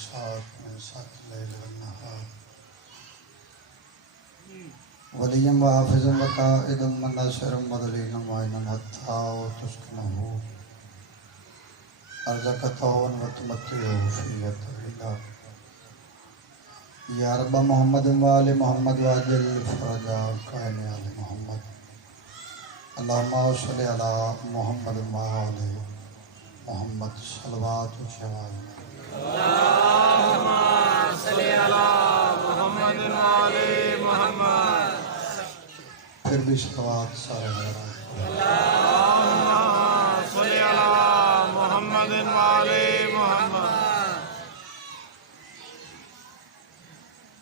साथ में साथ लैल वन्नहार वलियम व हाफिज़म व काइदम व नासिरम व दलीलम व इनम हत्ता व तुस्किनहु अर्ज़क़तौन व तुमत्तिउ फ़ीह तवीला या रब्ब मोहम्मद व आले मोहम्मद व अजल फ़रजा कायम आले मोहम्मद अल्लाहुम्मा सल्लि अला मोहम्मद व आले मोहम्मद सल्लल्लाहु अलैहि अल्लाहुम्मा सल्लि अला मोहम्मद व आले मोहम्मद। फिर भी सलावत सारे अल्लाहुम्मा सल्लि अला मोहम्मद व आले मोहम्मद।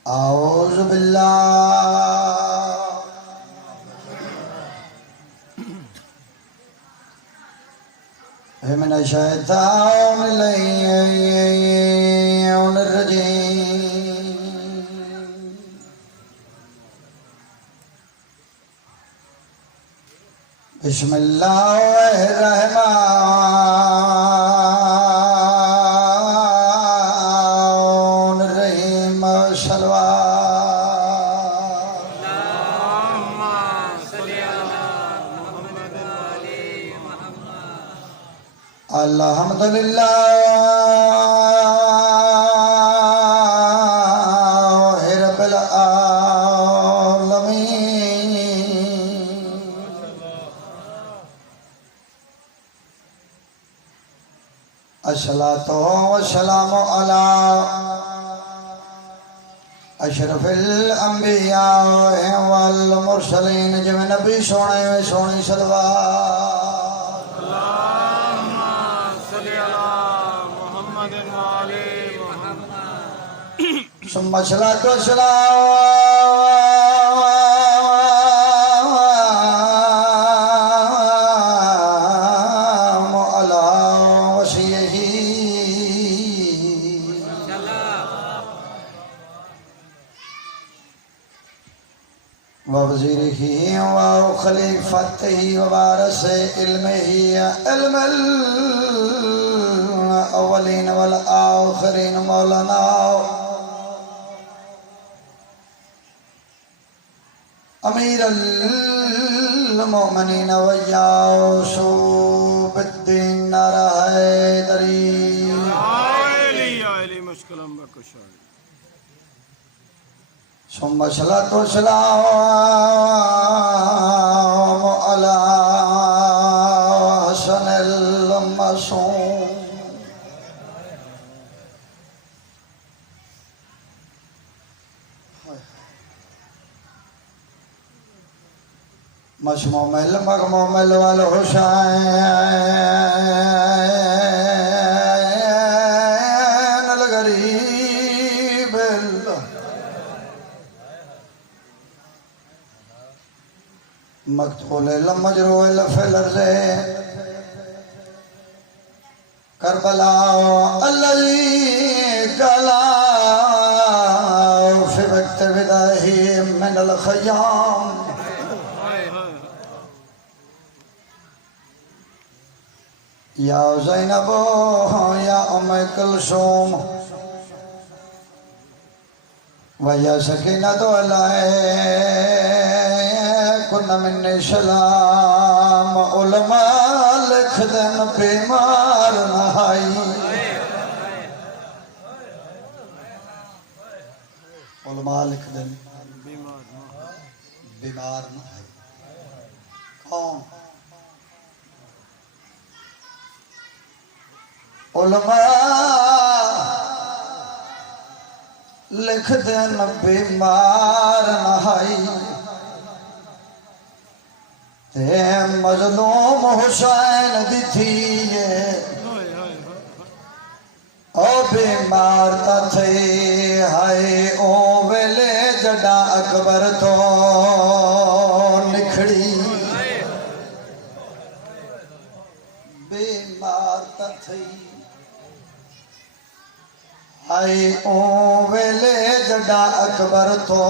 औज़ु बिल्लाहि मिनश शैतानिर रजीम। बिस्मिल्लाहिर्रहमानिर्रहीम। अल्लाहुम्मा सल्लि अला मोहम्मद व आले मोहम्मद। अल्हम्दुलिल्लाहि रब्बिल आलमीन। अस्सलातु वस्सलामु अला अशरफिल अंबिया वल मुरसलीन। जिवें नबी सोने सोनी सलवात। अल्लाहुम्मा सल्लि अला मोहम्मद व आले मोहम्मद। सुम्मा सलातु वस्सलामु अला वसीयही व वज़ीरिही व खलीफतिही व वारिसे इल्मिही इल्मल अव्वलीन वल आखिरीन मौलाना अमीरुल मोमिनीन व यासूबुद्दीन हैदरी। आली मुश्किलम बकुशाई। सुम्मा सलातु वस्सलामु अला हसनिल मसूम। मशमूमिल मगमूमिल वल हुसैन गरीब मकतूल मजरूल फिल अर्ज़े करबला अल्लज़ी जला फी वक्त विदाही मिनल ख़य्याम। या ज़ैनब या उम्मे कुलसूम व या सकीनतु अलैकुन्न मिन्नी सलाम। उलमा लिख देन बीमार नहाई। उलमा लिख देन बीमार नहाई। कौन? उलमा लिख देन बीमार नहाई। ते मजलूम हुसैन दी थी ये ओ बीमार ता थे हाय ओ वेले जडा अकबर तो निखड़ी। बीमार ता थी आई ओ वेले जडा अकबर तो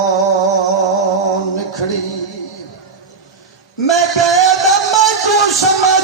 निखड़ी। मैं बेदम को समा